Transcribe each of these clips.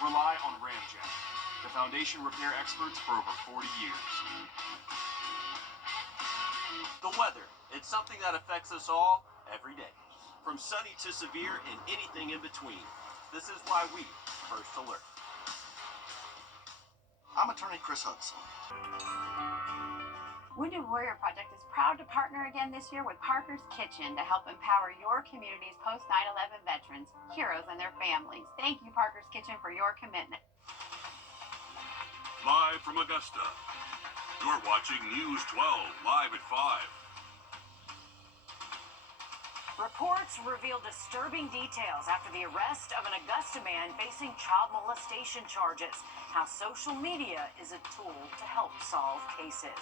Rely on Ramjet, the foundation repair experts for over 40 years. The weather, it's something that affects us all every day. From sunny to severe and anything in between. This is why we First Alert. I'm attorney Chris Hudson. Wounded Warrior Project is proud to partner again this year with Parker's Kitchen to help empower your community's post 9/11 veterans, heroes, and their families. Thank you, Parker's Kitchen, for your commitment. Live from Augusta, you're watching News 12 live at 5. Reports reveal disturbing details after the arrest of an Augusta man facing child molestation charges. How social media is a tool to help solve cases.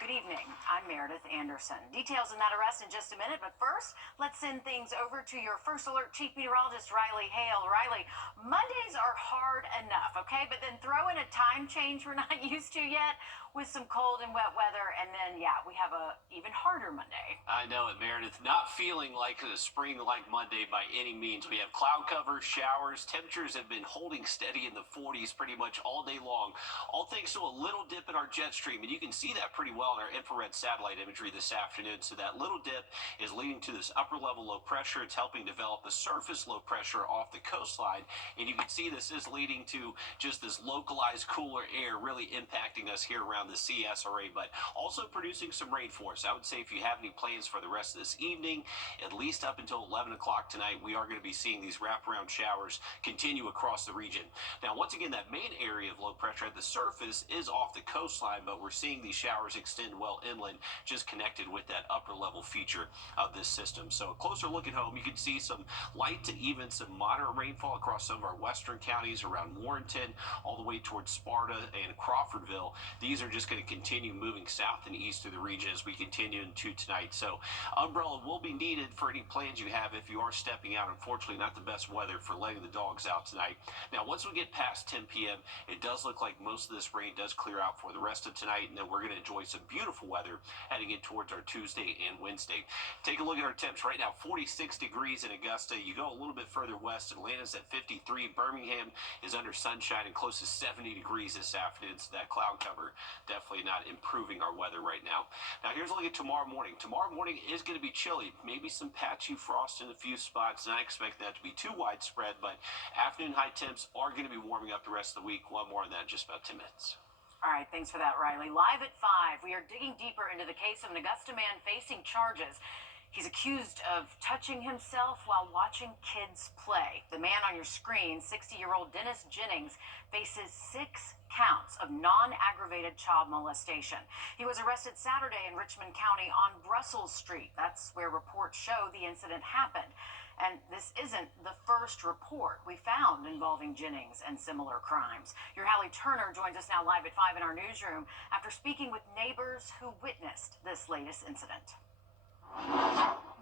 Good evening, I'm Meredith Anderson. Details in that arrest in just a minute, but first, let's send things over to your First Alert Chief Meteorologist, Riley Hale. Riley, Mondays are hard enough, okay? But then throw in a time change we're not used to yet with some cold and wet weather, and then, yeah, we have a even harder Monday. I know it, Meredith. Not feeling like a spring-like Monday by any means. We have cloud cover, showers. Temperatures have been holding steady in the 40s pretty much all day long. All thanks to a little dip in our jet stream, and you can see that pretty well in our infrared satellite imagery this afternoon. So that little dip is leading to this upper-level low pressure. It's helping develop a surface low pressure off the coastline, and you can see this is leading to just this localized cooler air really impacting us here around the CSRA, but also producing some rain for us. I would say if you have any plans for the rest of this evening, at least up until 11 o'clock tonight, we are going to be seeing these wraparound showers continue across the region. Now, once again, that main area of low pressure at the surface is off the coastline, but we're seeing these showers extend well inland, just connected with that upper level feature of this system. So a closer look at home, you can see some light to even some moderate rainfall across some of our western counties around Warrenton, all the way towards Sparta and Crawfordville. These are just going to continue moving south and east through the region as we continue into tonight. So umbrella will be needed for any plans you have if you are stepping out. Unfortunately, not the best weather for letting the dogs out tonight. Now, once we get past 10 p.m., it does look like most of this rain does clear out for the rest of tonight, and then we're going to enjoy some beautiful weather heading in towards our Tuesday and Wednesday. Take a look at our temps right now. 46 degrees in Augusta. You go a little bit further west, Atlanta's at 53. Birmingham is under sunshine and close to 70 degrees this afternoon, so that cloud cover definitely not improving our weather right now. Now, here's a look at tomorrow morning. Tomorrow morning is going to be chilly, maybe some patchy frost in a few spots, and I expect that to be too widespread, but afternoon high temps are going to be warming up the rest of the week. One more on that in just about 10 minutes. All right, thanks for that, Riley. Live at 5, we are digging deeper into the case of an Augusta man facing charges. He's accused of touching himself while watching kids play. The man on your screen, 60-year-old Dennis Jennings, faces 6 counts of non-aggravated child molestation. He was arrested Saturday in Richmond County on Brussels Street. That's where reports show the incident happened. And this isn't the first report we found involving Jennings and similar crimes. Your Hallie Turner joins us now live at 5 in our newsroom after speaking with neighbors who witnessed this latest incident.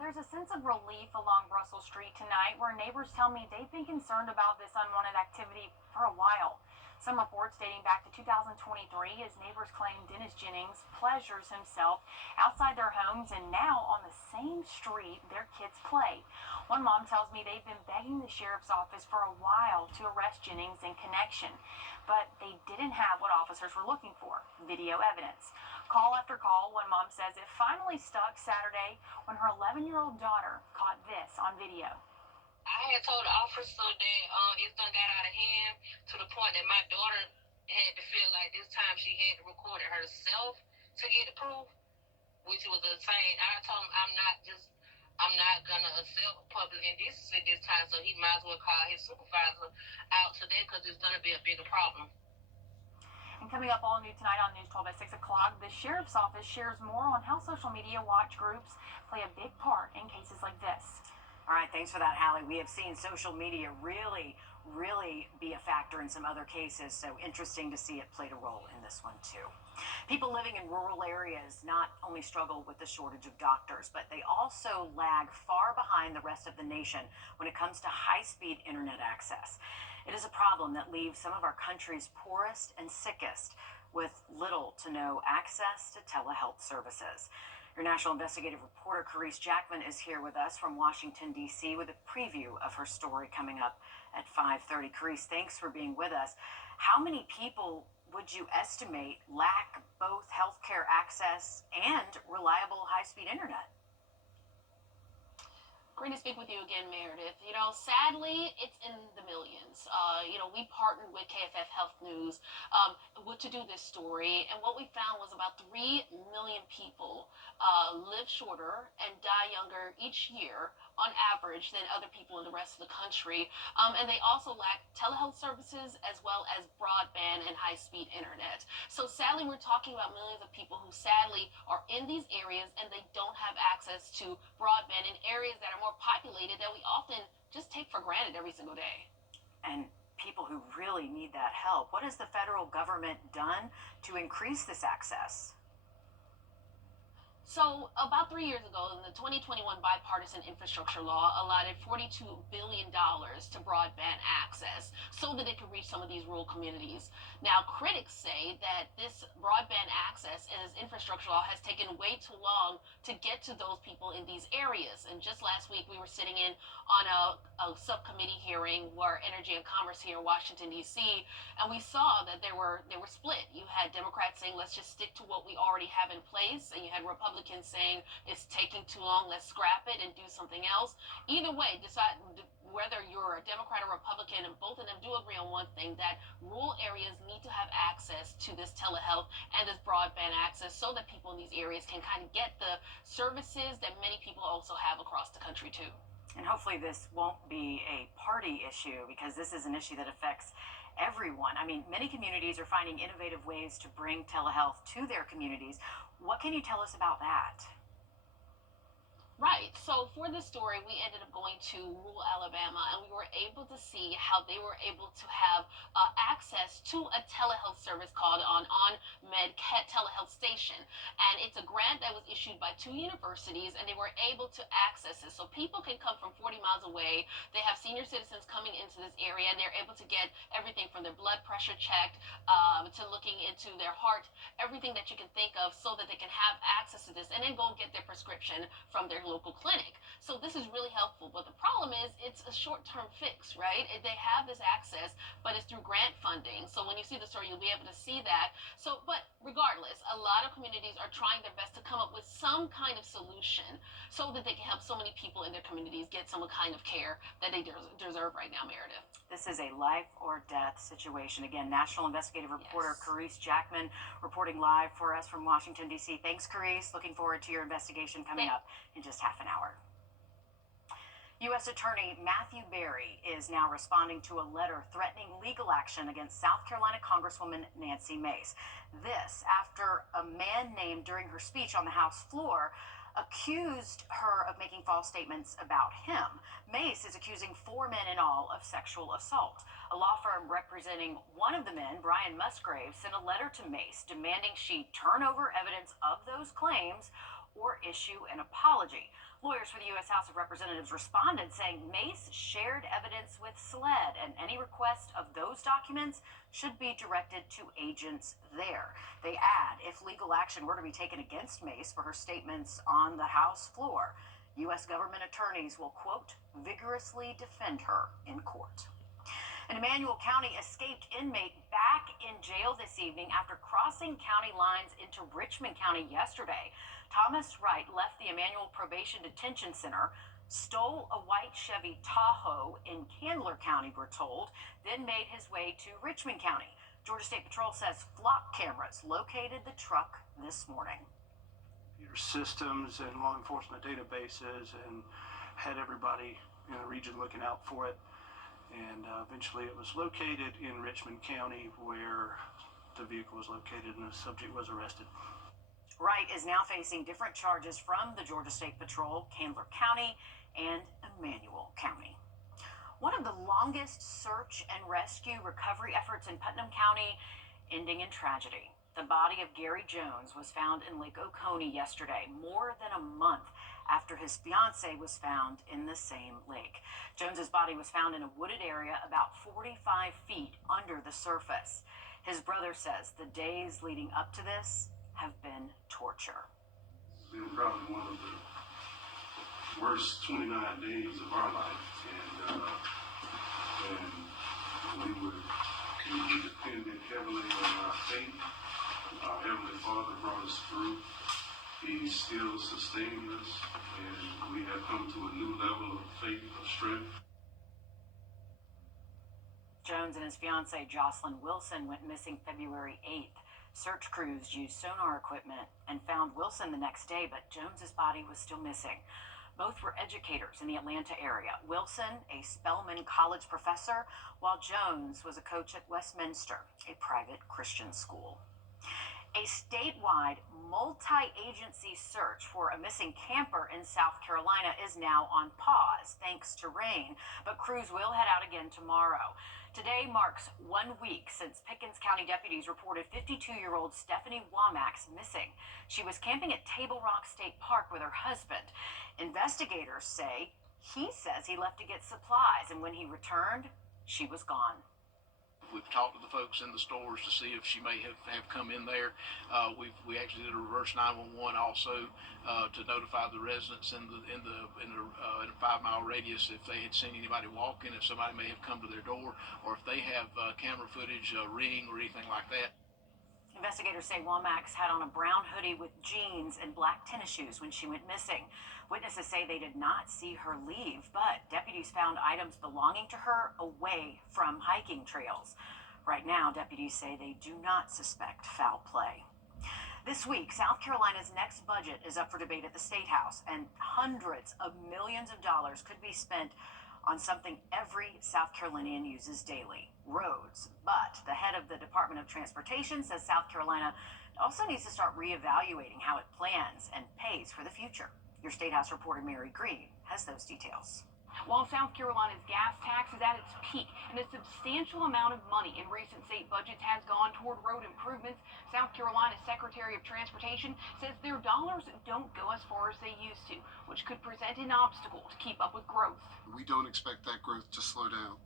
There's a sense of relief along Brussels Street tonight where neighbors tell me they've been concerned about this unwanted activity for a while. Some reports dating back to 2023 as neighbors claim Dennis Jennings pleasures himself outside their homes and now on the same street their kids play. One mom tells me they've been begging the sheriff's office for a while to arrest Jennings in connection, but they didn't have what officers were looking for, video evidence. Call after call, one mom says it finally stuck Saturday when her 11-year-old daughter caught this on video. I had told the officer that it done got out of hand to the point that my daughter had to feel like this time she had to record it herself to get the proof, which was insane. I told him I'm not gonna accept public indecency this time, so he might as well call his supervisor out today because it's gonna be a bigger problem. And coming up all new tonight on News 12 at 6 o'clock, the Sheriff's Office shares more on how social media watch groups play a big part in cases like this. All right, thanks for that, Hallie. We have seen social media really be a factor in some other cases, so interesting to see it played a role in this one, too. People living in rural areas not only struggle with the shortage of doctors, but they also lag far behind the rest of the nation when it comes to high-speed internet access. It is a problem that leaves some of our country's poorest and sickest with little to no access to telehealth services. Your national investigative reporter, Carice Jackman, is here with us from Washington, D.C. with a preview of her story coming up at 5:30. Carice, thanks for being with us. How many people would you estimate lack both healthcare access and reliable high-speed internet? Great to speak with you again, Meredith. Sadly, it's in the millions. We partnered with KFF Health News to do this story, and what we found was about 3 million people live shorter and die younger each year on average than other people in the rest of the country. And they also lack telehealth services as well as broadband and high-speed internet. So sadly, we're talking about millions of people who sadly are in these areas and they don't have access to broadband in areas that are more populated that we often just take for granted every single day. And people who really need that help, what has the federal government done to increase this access? So about 3 years ago, the 2021 bipartisan infrastructure law allotted $42 billion to broadband access so that it could reach some of these rural communities. Now, critics say that this broadband access and this infrastructure law has taken way too long to get to those people in these areas. And just last week, we were sitting in on a subcommittee hearing where Energy and Commerce here in Washington, D.C., and we saw that they were split. You had Democrats saying, let's just stick to what we already have in place, and you had Republicans saying it's taking too long, let's scrap it and do something else. Either way, decide whether you're a Democrat or Republican, and both of them do agree on one thing, that rural areas need to have access to this telehealth and this broadband access so that people in these areas can kind of get the services that many people also have across the country too. And hopefully this won't be a party issue, because this is an issue that affects everyone. I mean, many communities are finding innovative ways to bring telehealth to their communities. What can you tell us about that? Right. So for this story, we ended up going to rural Alabama, and we were able to see how they were able to have access to a telehealth service called OnMed Telehealth Station. And it's a grant that was issued by 2 universities, and they were able to access it. So people can come from 40 miles away. They have senior citizens coming into this area, and they're able to get everything from their blood pressure checked to looking into their heart, everything that you can think of, so that they can have access to this and then go get their prescription from their local clinic. So this is really helpful, but the problem is it's a short-term fix, right? They have this access, but it's through grant funding. So when you see the story, you'll be able to see that. So, but regardless, a lot of communities are trying their best to come up with some kind of solution so that they can help so many people in their communities get some kind of care that they deserve right now, Meredith. This is a life or death situation. Again, National Investigative Reporter Carice Jackman reporting live for us from Washington, D.C. Thanks, Carice. Looking forward to your investigation coming up in just half an hour. U.S. Attorney Matthew Berry is now responding to a letter threatening legal action against South Carolina Congresswoman Nancy Mace. This after a man named during her speech on the House floor accused her of making false statements about him. Mace is accusing 4 men in all of sexual assault. A law firm representing one of the men, Brian Musgrave, sent a letter to Mace demanding she turn over evidence of those claims or issue an apology. Lawyers for the U.S. House of Representatives responded, saying Mace shared evidence with SLED, and any request of those documents should be directed to agents there. They add, if legal action were to be taken against Mace for her statements on the House floor, U.S. government attorneys will, quote, vigorously defend her in court. An Emmanuel County escaped inmate back in jail this evening after crossing county lines into Richmond County yesterday. Thomas Wright left the Emmanuel Probation Detention Center, stole a white Chevy Tahoe in Candler County, we're told, then made his way to Richmond County. Georgia State Patrol says flock cameras located the truck this morning. Computer systems and law enforcement databases, and had everybody in the region looking out for it. And eventually it was located in Richmond County, where the vehicle was located, and the subject was arrested. Wright is now facing different charges from the Georgia State Patrol, Candler County, and Emmanuel County. One of the longest search and rescue recovery efforts in Putnam County ending in tragedy. The body of Gary Jones was found in Lake Oconee yesterday, more than a month after his fiancée was found in the same lake. Jones's body was found in a wooded area about 45 feet under the surface. His brother says the days leading up to this have been torture. been probably one of the worst 29 days of our life, and we depended heavily on our faith. Our Heavenly Father brought us through. He still sustained us, and we have come to a new level of faith, of strength. Jones and his fiancée Jocelyn Wilson went missing February 8th. Search crews used sonar equipment and found Wilson the next day, but Jones's body was still missing. Both were educators in the Atlanta area. Wilson, a Spelman College professor, while Jones was a coach at Westminster, a private Christian school. A statewide multi-agency search for a missing camper in South Carolina is now on pause thanks to rain, but crews will head out again tomorrow. Today marks 1 week since Pickens County deputies reported 52-year-old Stephanie Womack's missing. She was camping at Table Rock State Park with her husband. Investigators say he says he left to get supplies, and when he returned, she was gone. We've talked to the folks in the stores to see if she may have come in there. We actually did a reverse 911 also to notify the residents in a 5-mile radius if they had seen anybody walking, if somebody may have come to their door, or if they have camera footage, ring, or anything like that. Investigators say Womack's had on a brown hoodie with jeans and black tennis shoes when she went missing. Witnesses say they did not see her leave, but deputies found items belonging to her away from hiking trails. Right now, deputies say they do not suspect foul play. This week, South Carolina's next budget is up for debate at the State House, and hundreds of millions of dollars could be spent on something every South Carolinian uses daily, roads. But the head of the Department of Transportation says South Carolina also needs to start reevaluating how it plans and pays for the future. Your State House reporter Mary Green has those details. While South Carolina's gas tax is at its peak and a substantial amount of money in recent state budgets has gone toward road improvements, South Carolina's Secretary of Transportation says their dollars don't go as far as they used to, which could present an obstacle to keep up with growth. We don't expect that growth to slow down.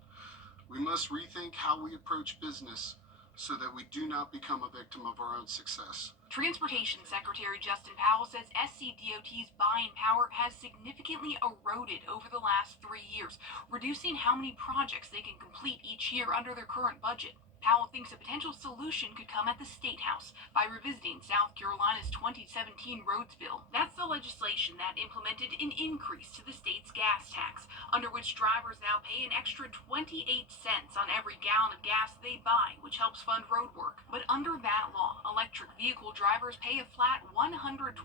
We must rethink how we approach business so that we do not become a victim of our own success. Transportation Secretary Justin Powell says SCDOT's buying power has significantly eroded over the last 3 years, reducing how many projects they can complete each year under their current budget. Powell thinks a potential solution could come at the State House by revisiting South Carolina's 2017 roads bill. That's the legislation that implemented an increase to the state's gas tax, under which drivers now pay an extra 28 cents on every gallon of gas they buy, which helps fund road work. But under that law, electric vehicle drivers pay a flat $120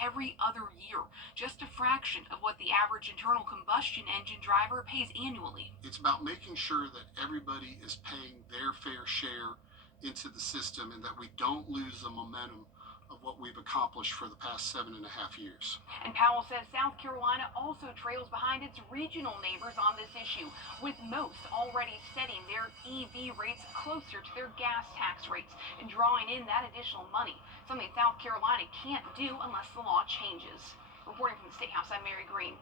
every other year, just a fraction of what the average internal combustion engine driver pays annually. It's about making sure that everybody is paying their fair share into the system and that we don't lose the momentum of what we've accomplished for the past 7.5 years. And Powell says South Carolina also trails behind its regional neighbors on this issue, with most already setting their EV rates closer to their gas tax rates and drawing in that additional money, something South Carolina can't do unless the law changes. Reporting from the State House, I'm Mary Green.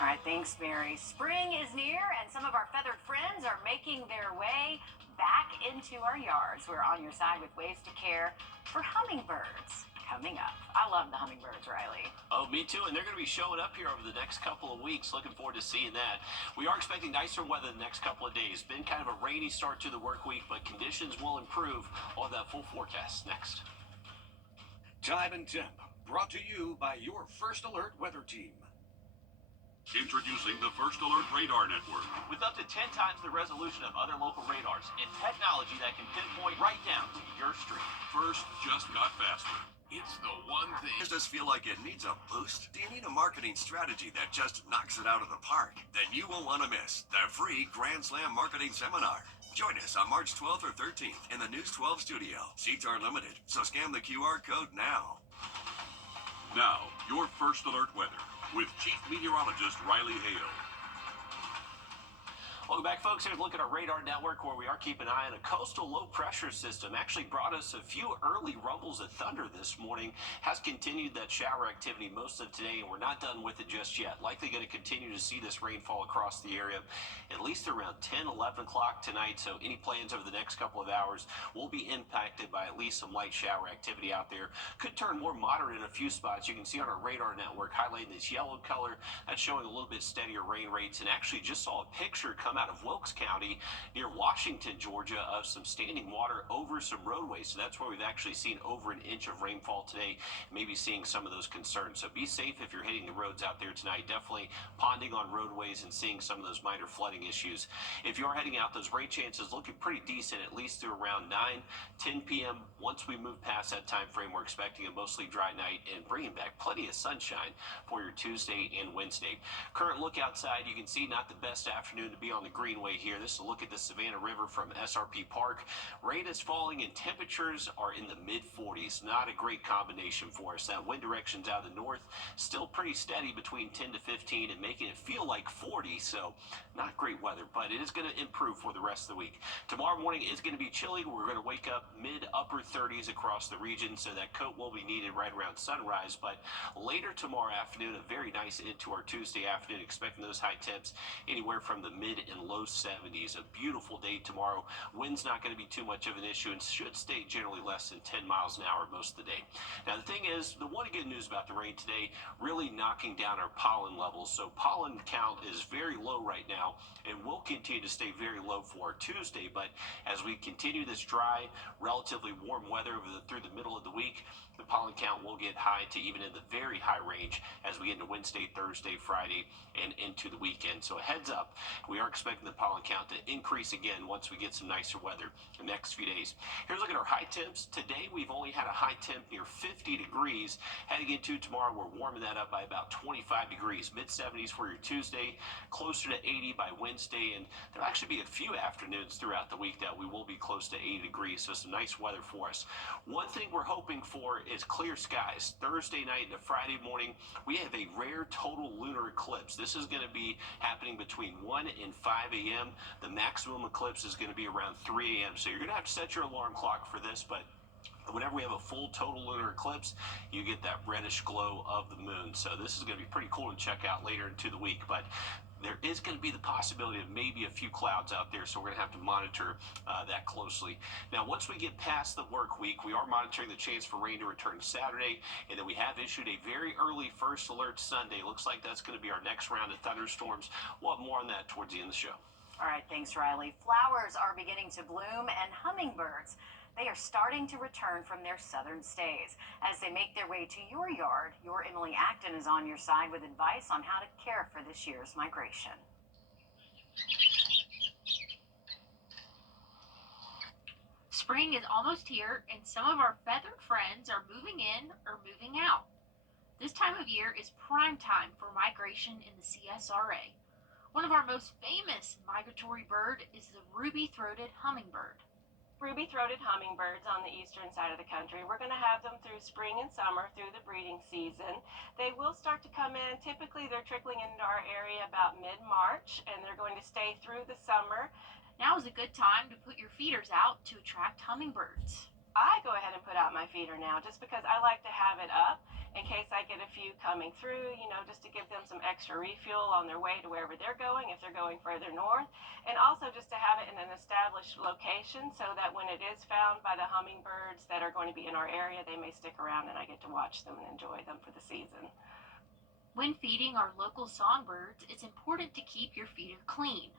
All right, thanks, Mary. Spring is near, and some of our feathered friends are making their way back into our yards. We're on your side with ways to care for hummingbirds coming up. I love the hummingbirds, Riley. Oh, me too, and they're going to be showing up here over the next couple of weeks. Looking forward to seeing that. We are expecting nicer weather the next couple of days. Been kind of a rainy start to the work week, but conditions will improve. On that full forecast next. Time and Temp, brought to you by your First Alert weather team. Introducing the First Alert Radar Network. With up to 10 times the resolution of other local radars and technology that can pinpoint right down to your street. First just got faster. It's the one thing. Business feel like it needs a boost? Do you need a marketing strategy that just knocks it out of the park? Then you won't want to miss the free Grand Slam Marketing Seminar. Join us on March 12th or 13th in the News 12 studio. Seats are limited, so scan the QR code now. Now, your First Alert weather with Chief Meteorologist Riley Hale. Welcome back, folks. Here's a look at our radar network where we are keeping an eye on a coastal low pressure system. Actually brought us a few early rumbles of thunder this morning. Has continued that shower activity most of today, and we're not done with it just yet. Likely going to continue to see this rainfall across the area at least around 10, 11 o'clock tonight. So any plans over the next couple of hours will be impacted by at least some light shower activity out there. Could turn more moderate in a few spots. You can see on our radar network highlighting this yellow color. That's showing a little bit steadier rain rates, and actually just saw a picture come out of Wilkes County near Washington, Georgia, of some standing water over some roadways. So that's where we've actually seen over an inch of rainfall today, maybe seeing some of those concerns. So be safe if you're hitting the roads out there tonight. Definitely ponding on roadways and seeing some of those minor flooding issues. If you are heading out, those rain chances looking pretty decent, at least through around 9, 10 p.m. Once we move past that time frame, we're expecting a mostly dry night and bringing back plenty of sunshine for your Tuesday and Wednesday. Current look outside, you can see not the best afternoon to be on the Greenway here. This is a look at the Savannah River from SRP Park. Rain is falling and temperatures are in the mid-40s. Not a great combination for us. That wind direction's out of the north, still pretty steady between 10 to 15 and making it feel like 40. So not great weather, but it is going to improve for the rest of the week. Tomorrow morning is going to be chilly. We're going to wake up mid-upper 30s across the region, so that coat will be needed right around sunrise. But later tomorrow afternoon, a very nice into our Tuesday afternoon, expecting those high temps anywhere from the mid and low 70s. A beautiful day tomorrow. Wind's not going to be too much of an issue and should stay generally less than 10 miles an hour most of the day. Now, the thing is, the one good news about the rain today, really knocking down our pollen levels. So pollen count is very low right now and will continue to stay very low for our Tuesday. But as we continue this dry, relatively warm weather through the middle of the week, the pollen count will get high to even in the very high range as we get into Wednesday, Thursday, Friday, and into the weekend. So a heads up, we are expecting the pollen count to increase again once we get some nicer weather the next few days. Here's a look at our high temps. Today, we've only had a high temp near 50 degrees. Heading into tomorrow, we're warming that up by about 25 degrees. Mid-70s for your Tuesday, closer to 80 by Wednesday, and there'll actually be a few afternoons throughout the week that we will be close to 80 degrees, so some nice weather for us. One thing we're hoping for is clear skies. Thursday night into Friday morning, we have a rare total lunar eclipse. This is going to be happening between 1 and 5 a.m. The maximum eclipse is going to be around 3 a.m. So you're going to have to set your alarm clock for this, but whenever we have a full total lunar eclipse, you get that reddish glow of the moon. So this is going to be pretty cool to check out later into the week. But there is going to be the possibility of maybe a few clouds out there, so we're going to have to monitor that closely. Now, once we get past the work week, we are monitoring the chance for rain to return Saturday, and then we have issued a very early first alert Sunday. Looks like that's going to be our next round of thunderstorms. We'll have more on that towards the end of the show. All right, thanks, Riley. Flowers are beginning to bloom, and hummingbirds, they are starting to return from their southern stays. As they make their way to your yard, your Emily Acton is on your side with advice on how to care for this year's migration. Spring is almost here, and some of our feathered friends are moving in or moving out. This time of year is prime time for migration in the CSRA. One of our most famous migratory bird is the ruby-throated hummingbird. Ruby-throated hummingbirds on the eastern side of the country. We're going to have them through spring and summer, through the breeding season. They will start to come in. Typically, they're trickling into our area about mid-March, and they're going to stay through the summer. Now is a good time to put your feeders out to attract hummingbirds. I go ahead and put out my feeder now just because I like to have it up in case I get a few coming through, just to give them some extra refuel on their way to wherever they're going, if they're going further north, and also just to have it in an established location so that when it is found by the hummingbirds that are going to be in our area, they may stick around and I get to watch them and enjoy them for the season. When feeding our local songbirds, it's important to keep your feeder clean.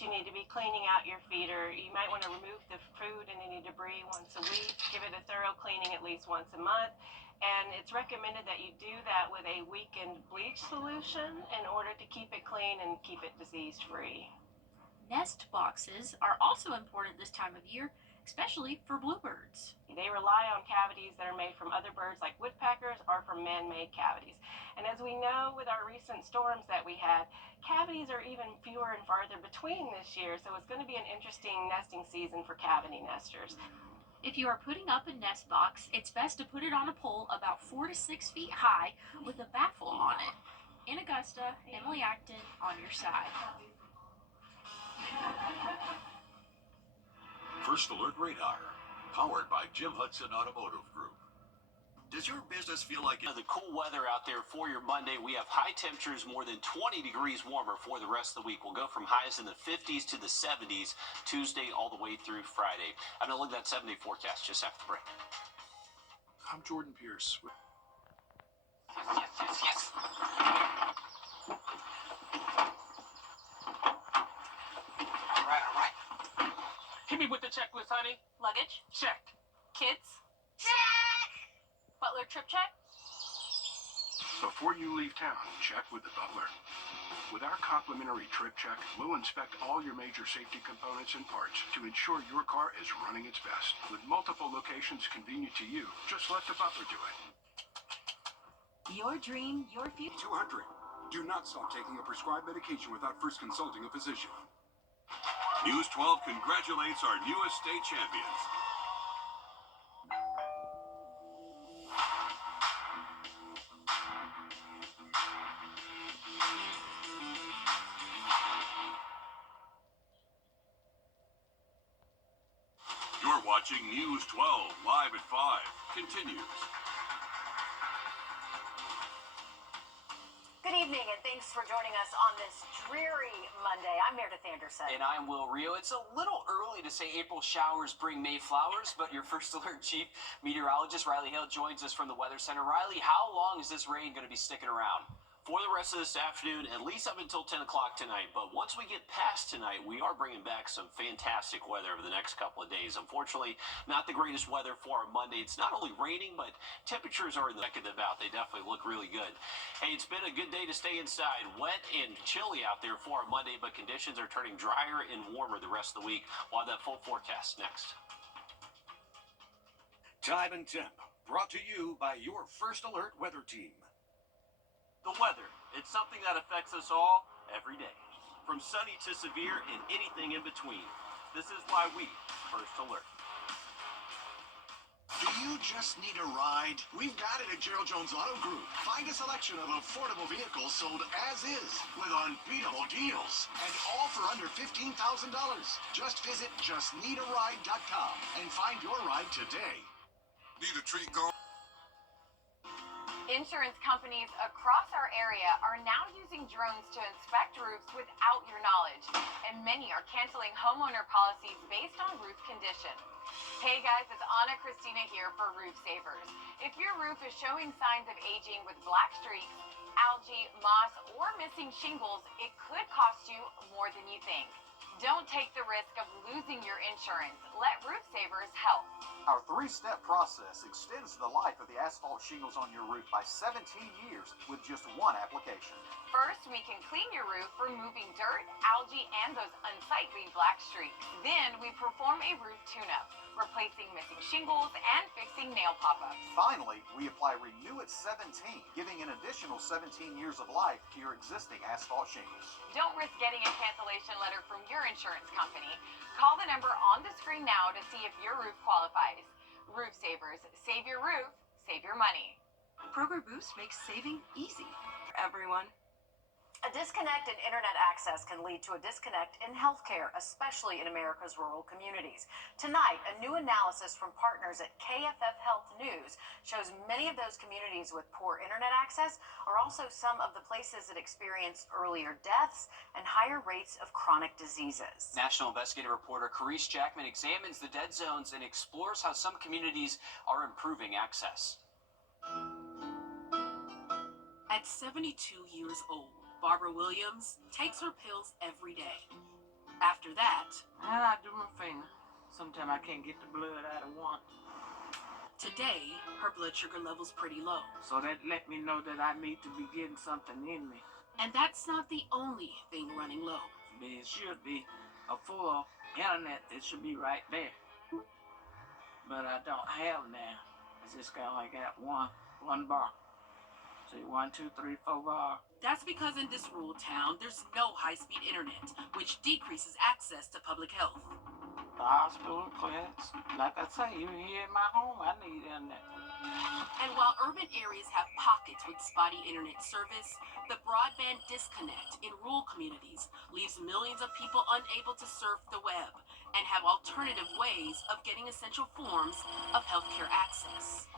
You need to be cleaning out your feeder. You might want to remove the food and any debris once a week. Give it a thorough cleaning at least once a month. And it's recommended that you do that with a weakened bleach solution in order to keep it clean and keep it disease-free. Nest boxes are also important this time of year, especially for bluebirds. They rely on cavities that are made from other birds like woodpeckers or from man-made cavities. And as we know with our recent storms that we had, cavities are even fewer and farther between this year, so it's going to be an interesting nesting season for cavity nesters. If you are putting up a nest box, it's best to put it on a pole about 4 to 6 feet high with a baffle on it. In Augusta, Emily Acton on your side. First Alert Radar, powered by Jim Hudson Automotive Group. Does your business feel like The cool weather out there for your Monday. We have high temperatures more than 20 degrees warmer for the rest of the week. We'll go from highs in the 50s to the 70s Tuesday all the way through Friday. I'm going to look at that 7-day forecast just after the break. I'm Jordan Pierce. Yes. All right. Hit me with the checklist, honey. Luggage? Check. Kids? Check! Butler trip check? Before you leave town, check with the butler. With our complimentary trip check, we'll inspect all your major safety components and parts to ensure your car is running its best. With multiple locations convenient to you, just let the butler do it. Your dream, your future. 200. Do not stop taking a prescribed medication without first consulting a physician. News 12 congratulates our newest state champions. You're watching News 12 live at 5. Continues. Good evening, and thanks for joining us on this dreary Monday. I'm Meredith Anderson. And I'm Will Rio. It's a little early to say April showers bring May flowers, but your First Alert Chief Meteorologist Riley Hale joins us from the Weather Center. Riley, how long is this rain going to be sticking around? For the rest of this afternoon, at least up until 10 o'clock tonight. But once we get past tonight, we are bringing back some fantastic weather over the next couple of days. Unfortunately, not the greatest weather for a Monday. It's not only raining, but temperatures are in the neck of the bout. They definitely look really good. Hey, it's been a good day to stay inside. Wet and chilly out there for a Monday, but conditions are turning drier and warmer the rest of the week. We'll have that full forecast next. Time and temp, brought to you by your First Alert weather team. The weather, it's something that affects us all every day. From sunny to severe and anything in between. This is why we First Alert. Do you just need a ride? We've got it at Gerald Jones Auto Group. Find a selection of affordable vehicles sold as is with unbeatable deals and all for under $15,000. Just visit justneedaride.com and find your ride today. Need a treat, go? Insurance companies across our area are now using drones to inspect roofs without your knowledge, and many are canceling homeowner policies based on roof condition. Hey guys, it's Anna Christina here for Roof Savers. If your roof is showing signs of aging with black streaks, algae, moss, or missing shingles, it could cost you more than you think. Don't take the risk of losing your insurance. Let Roof Savers help. Our 3-step process extends the life of the asphalt shingles on your roof by 17 years with just one application. First, we can clean your roof, removing dirt, algae, and those unsightly black streaks. Then, we perform a roof tune-up, replacing missing shingles and fixing nail pop-ups. Finally, we apply Renew at 17, giving an additional 17 years of life to your existing asphalt shingles. Don't risk getting a cancellation letter from your insurance company. Call the number on the screen now to see if your roof qualifies. Roof Savers. Save your roof, save your money. Kroger Boost makes saving easy for everyone. A disconnect in internet access can lead to a disconnect in healthcare, especially in America's rural communities. Tonight, a new analysis from partners at KFF Health News shows many of those communities with poor internet access are also some of the places that experience earlier deaths and higher rates of chronic diseases. National investigative reporter Carice Jackman examines the dead zones and explores how some communities are improving access. At 72 years old, Barbara Williams takes her pills every day. After that, I do my finger. Sometimes I can't get the blood out of one. Today, her blood sugar level's pretty low. So that let me know that I need to be getting something in me. And that's not the only thing running low. It should be a full internet that should be right there. But I don't have now. I just only got one bar. See, 1, 2, 3, 4 bar. That's because in this rural town, there's no high-speed internet, which decreases access to public health. The hospital, clinics, like I say, even here in my home, I need internet. And while urban areas have pockets with spotty internet service, the broadband disconnect in rural communities leaves millions of people unable to surf the web and have alternative ways of getting essential forms of healthcare access.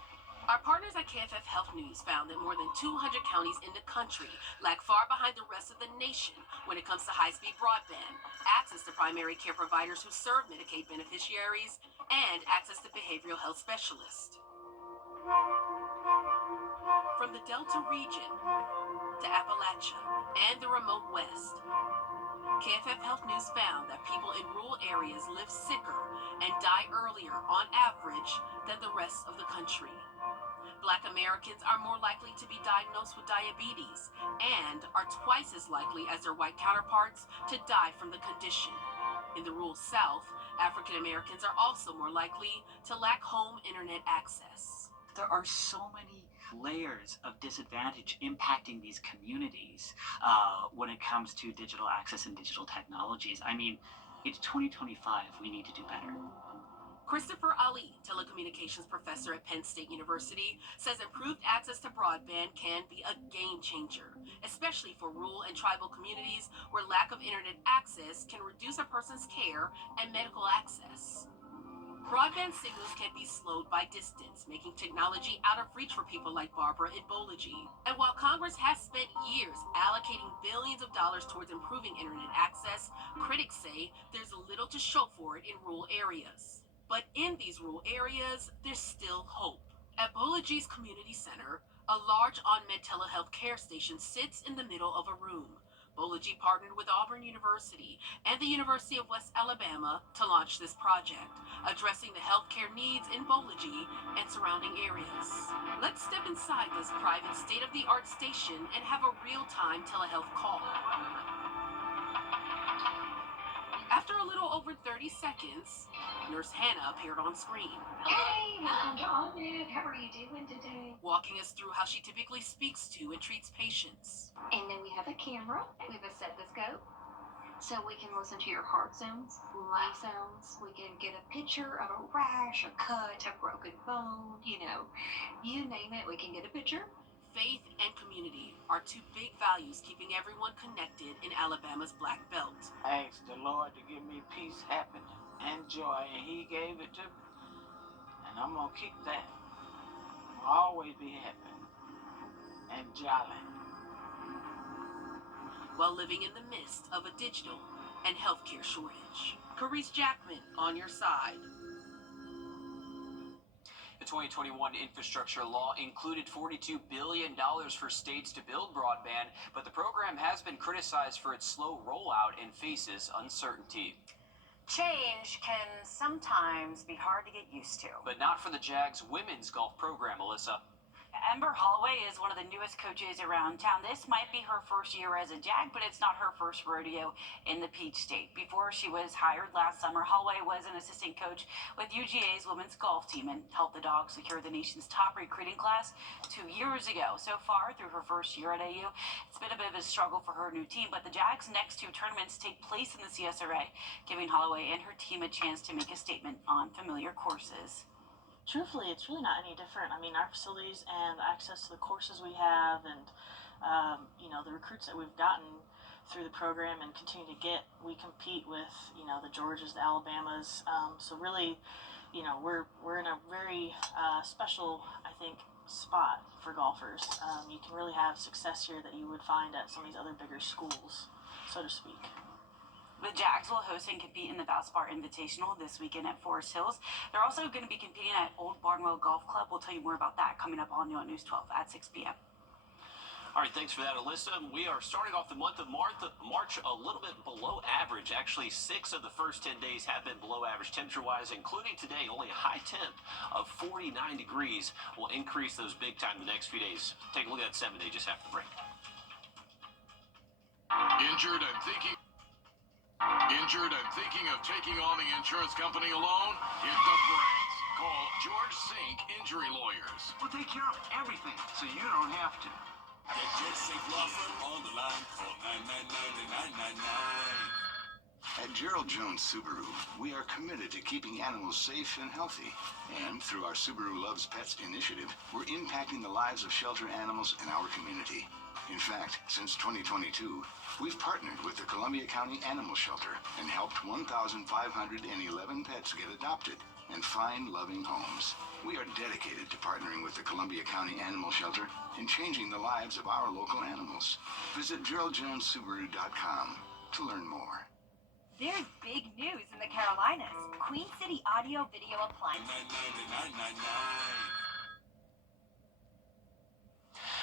Our partners at KFF Health News found that more than 200 counties in the country lag far behind the rest of the nation when it comes to high-speed broadband, access to primary care providers who serve Medicaid beneficiaries, and access to behavioral health specialists. From the Delta region to Appalachia and the remote West, KFF Health News found that people in rural areas live sicker and die earlier on average than the rest of the country. Black Americans are more likely to be diagnosed with diabetes and are twice as likely as their white counterparts to die from the condition. In the rural South, African Americans are also more likely to lack home internet access. There are so many layers of disadvantage impacting these communities when it comes to digital access and digital technologies. I mean, it's 2025. We need to do better. Christopher Ali, telecommunications professor at Penn State University, says improved access to broadband can be a game changer, especially for rural and tribal communities where lack of internet access can reduce a person's care and medical access. Broadband signals can be slowed by distance, making technology out of reach for people like Barbara in Bolaji. And while Congress has spent years allocating billions of dollars towards improving internet access, critics say there's little to show for it in rural areas. But in these rural areas, there's still hope. At Bolaji's Community Center, a large on-med telehealth care station sits in the middle of a room. Bolaji partnered with Auburn University and the University of West Alabama to launch this project, addressing the healthcare needs in Bolaji and surrounding areas. Let's step inside this private state-of-the-art station and have a real-time telehealth call. After a little over 30 seconds, Nurse Hannah appeared on screen. Hey, welcome to On-Med. How are you doing today? Walking us through how she typically speaks to and treats patients. And then we have a camera. We have a stethoscope. So we can listen to your heart sounds, lung sounds. We can get a picture of a rash, a cut, a broken bone, you name it, we can get a picture. Faith and community are two big values keeping everyone connected in Alabama's Black Belt. I asked the Lord to give me peace, happiness, and joy, and He gave it to me. And I'm going to keep that. I'll always be happy and jolly. While living in the midst of a digital and healthcare shortage. Carice Jackman on your side. The 2021 infrastructure law included $42 billion for states to build broadband, but the program has been criticized for its slow rollout and faces uncertainty. Change can sometimes be hard to get used to. But not for the Jags women's golf program, Alyssa. Amber Holloway is one of the newest coaches around town. This might be her first year as a Jag, but it's not her first rodeo in the Peach State. Before she was hired last summer, Holloway was an assistant coach with UGA's women's golf team and helped the Dogs secure the nation's top recruiting class 2 years ago. So far, through her first year at AU, it's been a bit of a struggle for her new team, but the Jags' next two tournaments take place in the CSRA, giving Holloway and her team a chance to make a statement on familiar courses. Truthfully, it's really not any different. I mean, our facilities and access to the courses we have and, the recruits that we've gotten through the program and continue to get, we compete with, the Georgias, the Alabamas. So really, we're in a very special, I think, spot for golfers. You can really have success here that you would find at some of these other bigger schools, so to speak. The Jags will host and compete in the Valspar Invitational this weekend at Forest Hills. They're also going to be competing at Old Barnwell Golf Club. We'll tell you more about that coming up on News 12 at 6 p.m. All right, thanks for that, Alyssa. We are starting off the month of March a little bit below average. Actually, 6 of the first 10 days have been below average temperature-wise, including today. Only a high temp of 49 degrees will increase those big time the next few days. Take a look at that 7-day just after the break. Injured and thinking of taking on the insurance company alone? Hit the brakes. Call George Sink Injury Lawyers. We'll take care of everything, so you don't have to. Get George Sink Law Firm on the line. Call 999-9999. At Gerald Jones Subaru, we are committed to keeping animals safe and healthy. And through our Subaru Loves Pets initiative, we're impacting the lives of shelter animals in our community. In fact, since 2022, we've partnered with the Columbia County Animal Shelter and helped 1,511 pets get adopted and find loving homes. We are dedicated to partnering with the Columbia County Animal Shelter and changing the lives of our local animals. Visit GeraldJonesSubaru.com to learn more. There's big news in the Carolinas. Queen City Audio Video Appliance.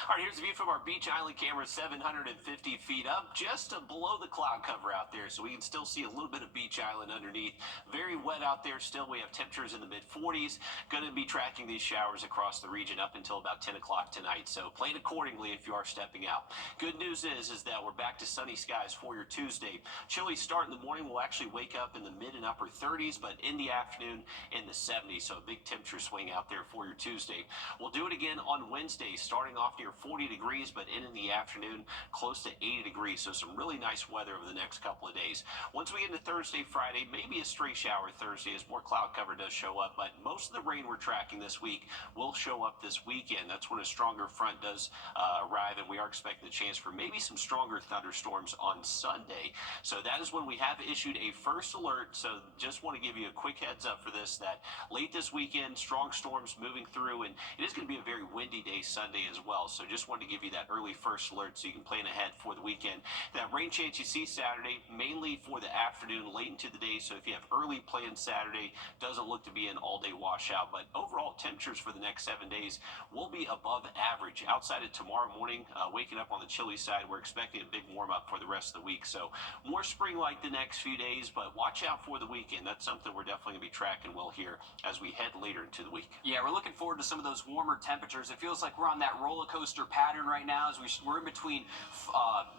All right, here's a view from our Beach Island camera, 750 feet up, just below the cloud cover out there, so we can still see a little bit of Beach Island underneath. Very wet out there still. We have temperatures in the mid-40s. Going to be tracking these showers across the region up until about 10 o'clock tonight, so plan accordingly if you are stepping out. Good news is that we're back to sunny skies for your Tuesday. Chilly start in the morning. We'll actually wake up in the mid and upper 30s, but in the afternoon in the 70s, so a big temperature swing out there for your Tuesday. We'll do it again on Wednesday, starting off near 40 degrees, but in the afternoon close to 80 degrees, so some really nice weather over the next couple of days. Once we get into Thursday, Friday, maybe a stray shower Thursday as more cloud cover does show up, but most of the rain we're tracking this week will show up this weekend. That's when a stronger front does arrive, and we are expecting the chance for maybe some stronger thunderstorms on Sunday. So that is when we have issued a first alert, so just want to give you a quick heads up for this, that late this weekend, strong storms moving through, and it is going to be a very windy day Sunday as well, so just wanted to give you that early first alert so you can plan ahead for the weekend. That rain chance you see Saturday, mainly for the afternoon, late into the day, so if you have early plans Saturday, doesn't look to be an all-day washout, but overall temperatures for the next 7 days will be above average. Outside of tomorrow morning, waking up on the chilly side, we're expecting a big warm-up for the rest of the week, so more spring-like the next few days, but watch out for the weekend. That's something we're definitely going to be tracking well here as we head later into the week. Yeah, we're looking forward to some of those warmer temperatures. It feels like we're on that roller coaster pattern right now as we're in between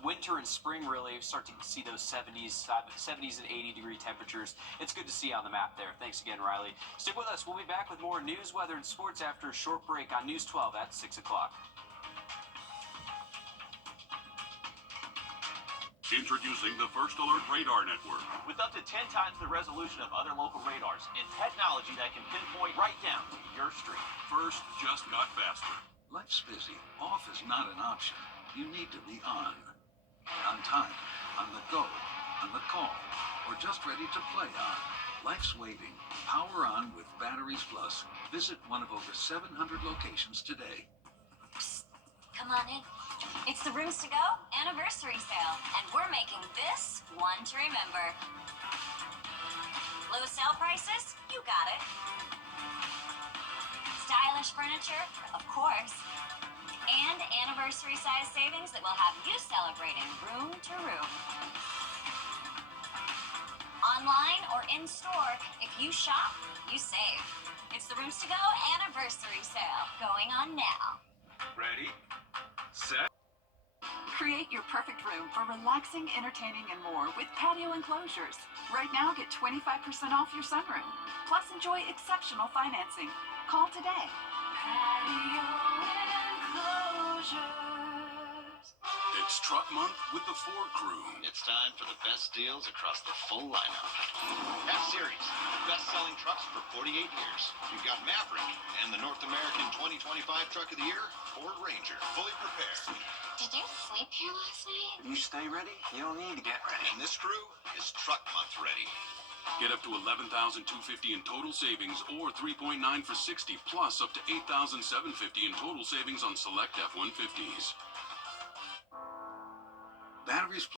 winter and spring, really. Start to see those 70s and 80-degree temperatures. It's good to see on the map there. Thanks again, Riley. Stick with us. We'll be back with more news, weather, and sports after a short break on News 12 at 6 o'clock. Introducing the First Alert Radar Network. With up to 10 times the resolution of other local radars and technology that can pinpoint right down to your street. First just got faster. Life's busy. Off is not an option. You need to be on. On time, on the go, on the call, or just ready to play on. Life's waiting. Power on with Batteries Plus. Visit one of over 700 locations today. Psst. Come on in. It's the Rooms to Go anniversary sale, and we're making this one to remember. Low sale prices? You got it. Stylish furniture? Of course. And anniversary size savings that will have you celebrating room to room. Online or in store, if you shop, you save. It's the Rooms to Go anniversary sale going on now. Ready, set. Create your perfect room for relaxing, entertaining, and more with patio enclosures. Right now, get 25% off your sunroom. Plus, enjoy exceptional financing. Call today. Patio enclosures. It's Truck Month with the Ford Crew. It's time for the best deals across the full lineup. F-Series, the best-selling trucks for 48 years. You've got Maverick and the North American 2025 Truck of the Year, Ford Ranger, fully prepared. Did you sleep here last night? You stay ready, you don't need to get ready. And this crew is Truck Month ready. Get up to $11,250 in total savings or 3.9 for 60, plus up to $8,750 in total savings on select F-150s. Batteries